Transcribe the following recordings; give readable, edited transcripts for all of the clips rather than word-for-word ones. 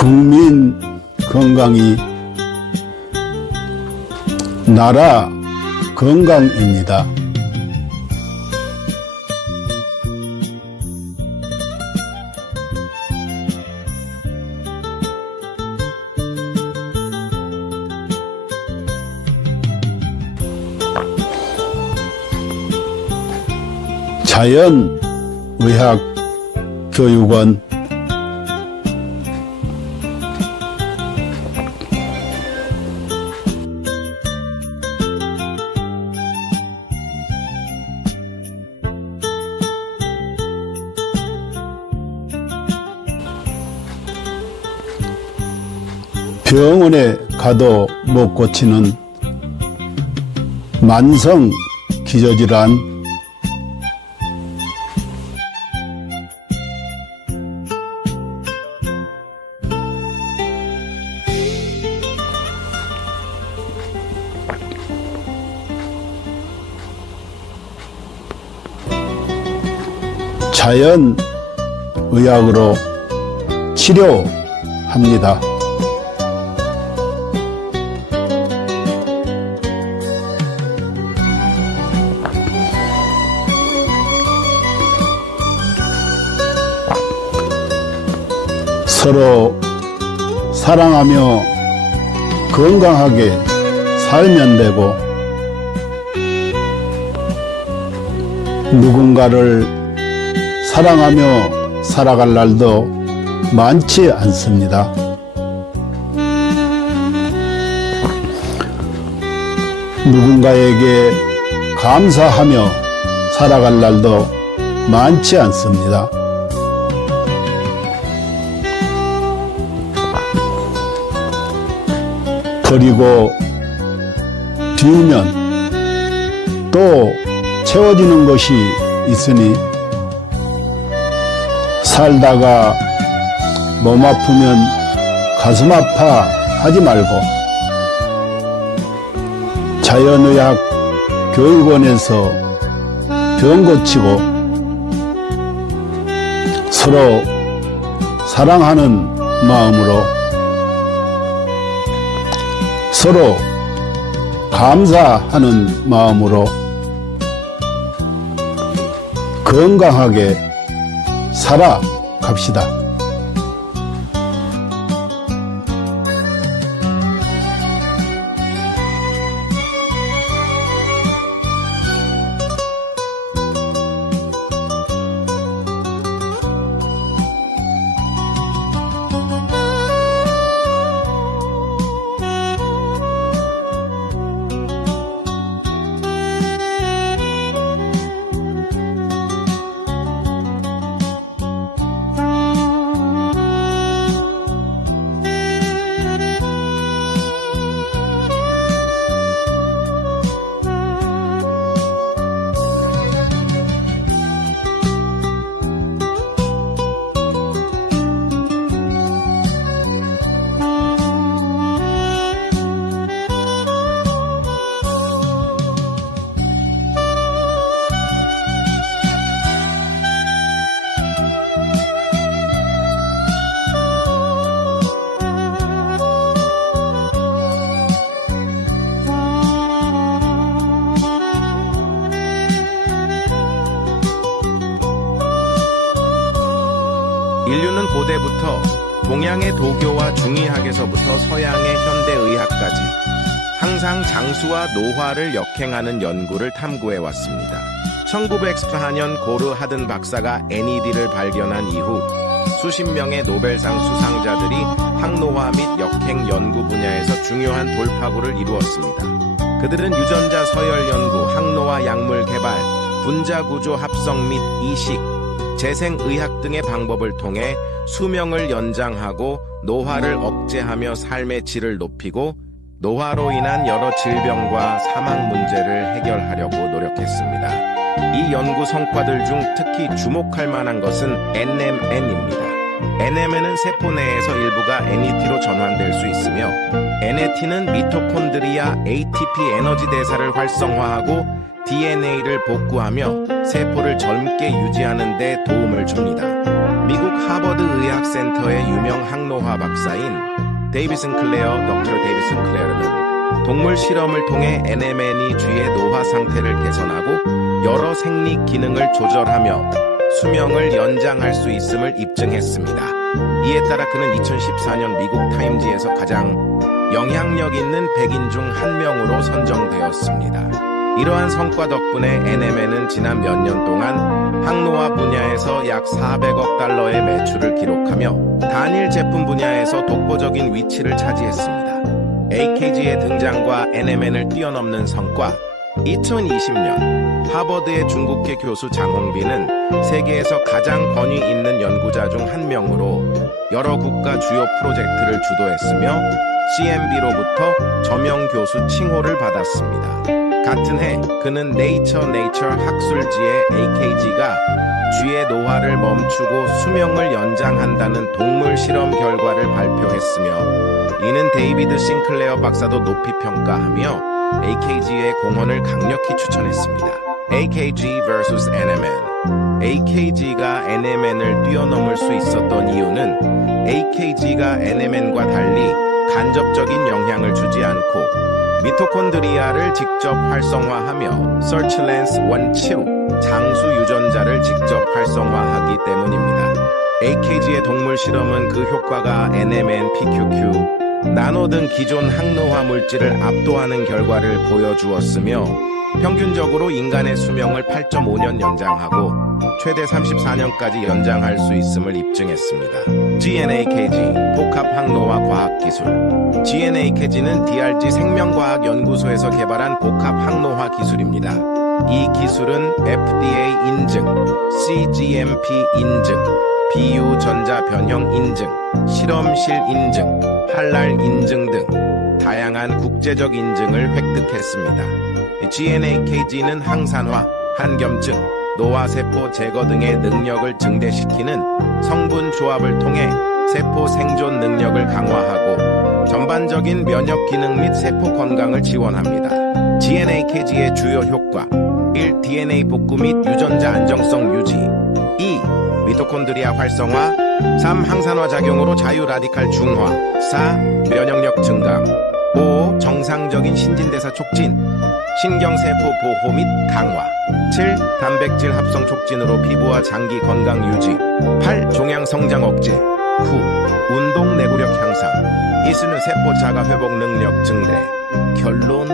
국민 건강이 나라 건강입니다. 자연의학교육원 병원에 가도 못 고치는 만성 기저질환, 자연의학으로 치료합니다. 서로 사랑하며 건강하게 살면 되고, 누군가를 사랑하며 살아갈 날도 많지 않습니다. 누군가에게 감사하며 살아갈 날도 많지 않습니다. 버리고 비우면 또 채워지는 것이 있으니, 살다가 몸 아프면 가슴 아파 하지 말고 자연의학 교육원에서 병 고치고 서로 사랑하는 마음으로, 서로 감사하는 마음으로 건강하게 살아갑시다. 인류는 고대부터 동양의 도교와 중의학에서부터 서양의 현대의학까지 항상 장수와 노화를 역행하는 연구를 탐구해왔습니다. 1914년 고르 하든 박사가 NED를 발견한 이후 수십 명의 노벨상 수상자들이 항노화 및 역행 연구 분야에서 중요한 돌파구를 이루었습니다. 그들은 유전자 서열 연구, 항노화 약물 개발, 분자구조 합성 및 이식, 재생의학 등의 방법을 통해 수명을 연장하고 노화를 억제하며 삶의 질을 높이고 노화로 인한 여러 질병과 사망 문제를 해결하려고 노력했습니다. 이 연구 성과들 중 특히 주목할 만한 것은 NMN입니다. NMN은 세포 내에서 일부가 NET로 전환될 수 있으며, NAT는 미토콘드리아 ATP 에너지 대사를 활성화하고 DNA를 복구하며 세포를 젊게 유지하는 데 도움을 줍니다. 미국 하버드 의학센터 센터의 유명 항노화 박사인 데이비 싱클레어, 덕터 데이비 싱클레어는 동물 실험을 통해 NMN이 쥐의 노화 상태를 개선하고 여러 생리 기능을 조절하며 수명을 연장할 수 있음을 입증했습니다. 이에 따라 그는 2014년 미국 타임지에서 가장 영향력 있는 100인 중 한 명으로 선정되었습니다. 이러한 성과 덕분에 NMN은 지난 몇 년 동안 항노화 분야에서 약 400억 달러의 매출을 기록하며 단일 제품 분야에서 독보적인 위치를 차지했습니다. AKG의 등장과 NMN을 뛰어넘는 성과. 2020년 하버드의 중국계 교수 장홍빈은 세계에서 가장 권위 있는 연구자 중 한 명으로 여러 국가 주요 프로젝트를 주도했으며 CMB로부터 저명 교수 칭호를 받았습니다. 같은 해 그는 네이처 학술지에 AKG가 쥐의 노화를 멈추고 수명을 연장한다는 동물 실험 결과를 발표했으며 이는 데이비드 싱클레어 박사도 높이 평가하며 AKG의 공헌을 강력히 추천했습니다. AKG vs NMN. AKG가 NMN을 뛰어넘을 수 있었던 이유는 AKG가 NMN과 달리 간접적인 영향을 주지 않고 미토콘드리아를 직접 활성화하며 서치랜스 원치로 장수 유전자를 직접 활성화하기 때문입니다. AKG의 동물 실험은 그 효과가 NMN, PQQ, 나노 등 기존 항노화 물질을 압도하는 결과를 보여주었으며 평균적으로 인간의 수명을 8.5년 연장하고 최대 34년까지 연장할 수 있음을 입증했습니다. GNAKG, 복합항노화 과학기술. GNAKG는 DRG 생명과학연구소에서 개발한 복합항노화 기술입니다. 이 기술은 FDA 인증, CGMP 인증, 비유전자 변형 인증, 실험실 인증, 할랄 인증 등 다양한 국제적 인증을 획득했습니다. GNAKG는 항산화, 한겸증, 노화세포 제거 등의 능력을 증대시키는 성분 조합을 통해 세포 생존 능력을 강화하고 전반적인 면역 기능 및 세포 건강을 지원합니다. GNAKG의 주요 효과 1. DNA 복구 및 유전자 안정성 유지 2. 미토콘드리아 활성화 3. 항산화 작용으로 자유 라디칼 중화 4. 면역력 증강 5. 정상적인 신진대사 촉진 신경세포 보호 및 강화 7. 단백질 합성 촉진으로 피부와 장기 건강 유지 8. 종양 성장 억제 9. 운동 내구력 향상 이수는 세포 자가 회복 능력 증대 결론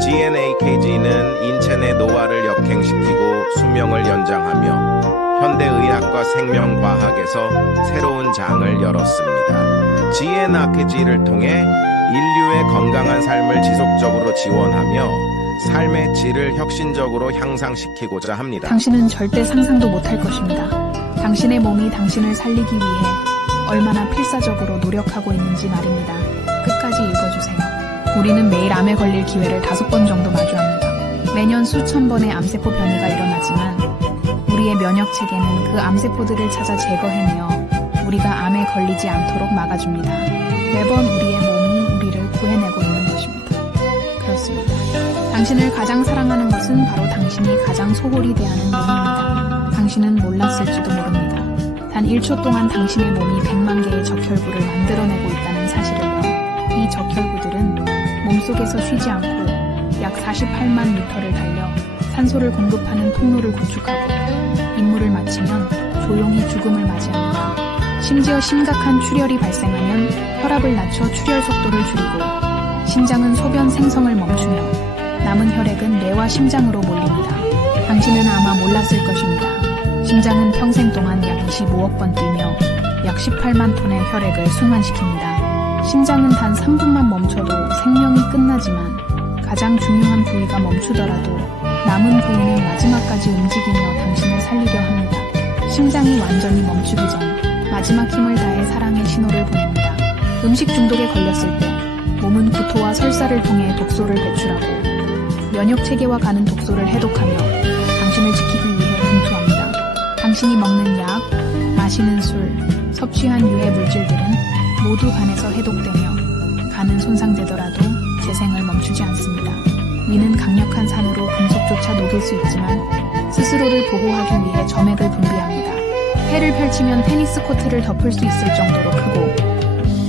GNAKG는 인체 내 노화를 역행시키고 수명을 연장하며 현대의학과 생명과학에서 새로운 장을 열었습니다. GNAKG를 통해 인류의 건강한 삶을 지속적으로 지원하며 삶의 질을 혁신적으로 향상시키고자 합니다. 당신은 절대 상상도 못할 것입니다. 당신의 몸이 당신을 살리기 위해 얼마나 필사적으로 노력하고 있는지 말입니다. 끝까지 읽어주세요. 우리는 매일 암에 걸릴 기회를 5번 정도 마주합니다. 매년 수천 번의 암세포 변이가 일어나지만 우리의 면역 체계는 그 암세포들을 찾아 제거해내어 우리가 암에 걸리지 않도록 막아줍니다. 매번 우리의 몸이 우리를 구해내고 있는 것입니다. 그렇습니다. 당신을 가장 사랑하는 것은 바로 당신이 가장 소홀히 대하는 몸입니다. 당신은 몰랐을지도 모릅니다. 단 1초 동안 당신의 몸이 100만 개의 적혈구를 만들어내고 있다는 사실을요. 이 적혈구들은 몸속에서 쉬지 않고 약 48만 미터를 달려 산소를 공급하는 통로를 구축하고 임무를 마치면 조용히 죽음을 맞이합니다. 심지어 심각한 출혈이 발생하면 혈압을 낮춰 출혈 속도를 줄이고 심장은 소변 생성을 멈추며 남은 혈액은 뇌와 심장으로 몰립니다. 당신은 아마 몰랐을 것입니다. 심장은 평생 동안 약 25억 번 뛰며 약 18만 톤의 혈액을 순환시킵니다. 심장은 단 3분만 멈춰도 생명이 끝나지만 가장 중요한 부위가 멈추더라도 남은 부위는 마지막까지 움직이며 당신을 살리려 합니다. 심장이 완전히 멈추기 전 마지막 힘을 다해 사랑의 신호를 보냅니다. 음식 중독에 걸렸을 때 몸은 구토와 설사를 통해 독소를 배출하고 면역 체계와 가는 독소를 해독하며 당신을 지키기 위해 분투합니다. 당신이 먹는 약, 마시는 술, 섭취한 유해 물질들은 모두 간에서 해독되며 간은 손상되더라도 재생을 멈추지 않습니다. 위는 강력한 산으로 금속조차 녹일 수 있지만 스스로를 보호하기 위해 점액을 분비합니다. 폐를 펼치면 테니스 코트를 덮을 수 있을 정도로 크고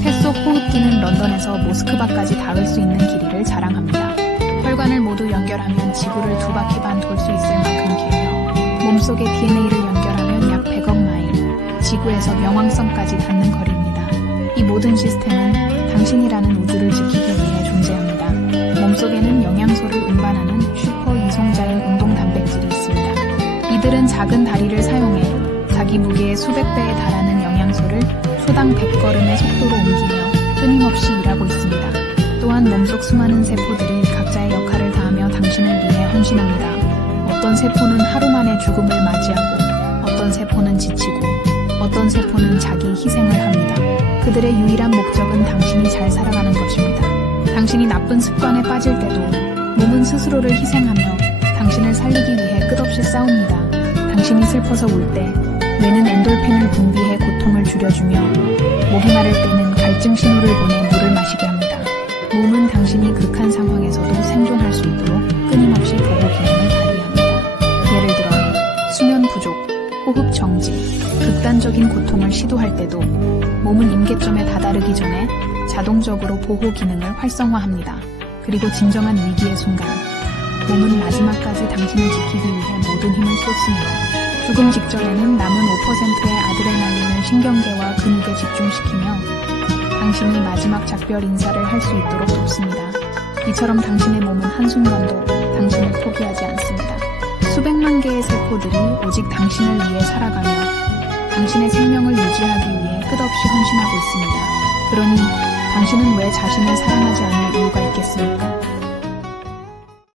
폐 속 호흡기는 런던에서 모스크바까지 닿을 수 있는 길이를 자랑합니다. 혈관을 모두 연결하면 지구를 2바퀴 반 돌 수 있을 만큼 길며 몸속의 DNA를 연결하면 약 100억 마일, 지구에서 명왕성까지 닿는 거리입니다. 이 모든 시스템은 당신이라는 우주를 지키기 위해 존재합니다. 몸속에는 영양소를 운반하는 슈퍼 이송자인 운동 단백질이 있습니다. 이들은 작은 다리를 사용해 자기 무게의 수백 배에 달하는 영양소를 초당 100걸음의 속도로 옮기며 끊임없이 일하고 있습니다. 또한 몸속 수많은 세포들이 각자의 역할을 다하며 당신을 위해 헌신합니다. 어떤 세포는 하루 만에 죽음을 맞이하고 어떤 세포는 지치고 어떤 세포는 자기 희생을 합니다. 그들의 유일한 목적은 당신이 잘 살아가는 것입니다. 당신이 나쁜 습관에 빠질 때도 몸은 스스로를 희생하며 당신을 살리기 위해 끝없이 싸웁니다. 당신이 슬퍼서 울 때 뇌는 엔돌핀을 분비해 고통을 줄여주며 목이 마를 때는 갈증 신호를 보내 물을 마시게 합니다. 몸은 당신이 극한 상황에서도 생존할 수 있도록 끊임없이 보호 기능을 발휘합니다. 예를 들어 수면 부족, 호흡 정지, 극단적인 고통을 시도할 때도 몸은 임계점에 다다르기 전에 자동적으로 보호 기능을 활성화합니다. 그리고 진정한 위기의 순간 몸은 마지막까지 당신을 지키기 위해 모든 힘을 쏟습니다. 죽음 직전에는 남은 5%의 아드레날린을 신경계와 근육에 집중시키며 당신이 마지막 작별 인사를 할 수 있도록 돕습니다. 이처럼 당신의 몸은 한순간도 당신을 포기하지 않습니다. 수백만 개의 세포들이 오직 당신을 위해 살아가며 당신의 생명을 유지하기 위해 끝없이 헌신하고 있습니다. 그러니 당신은 왜 자신을 사랑하지 않을 이유가 있겠습니까?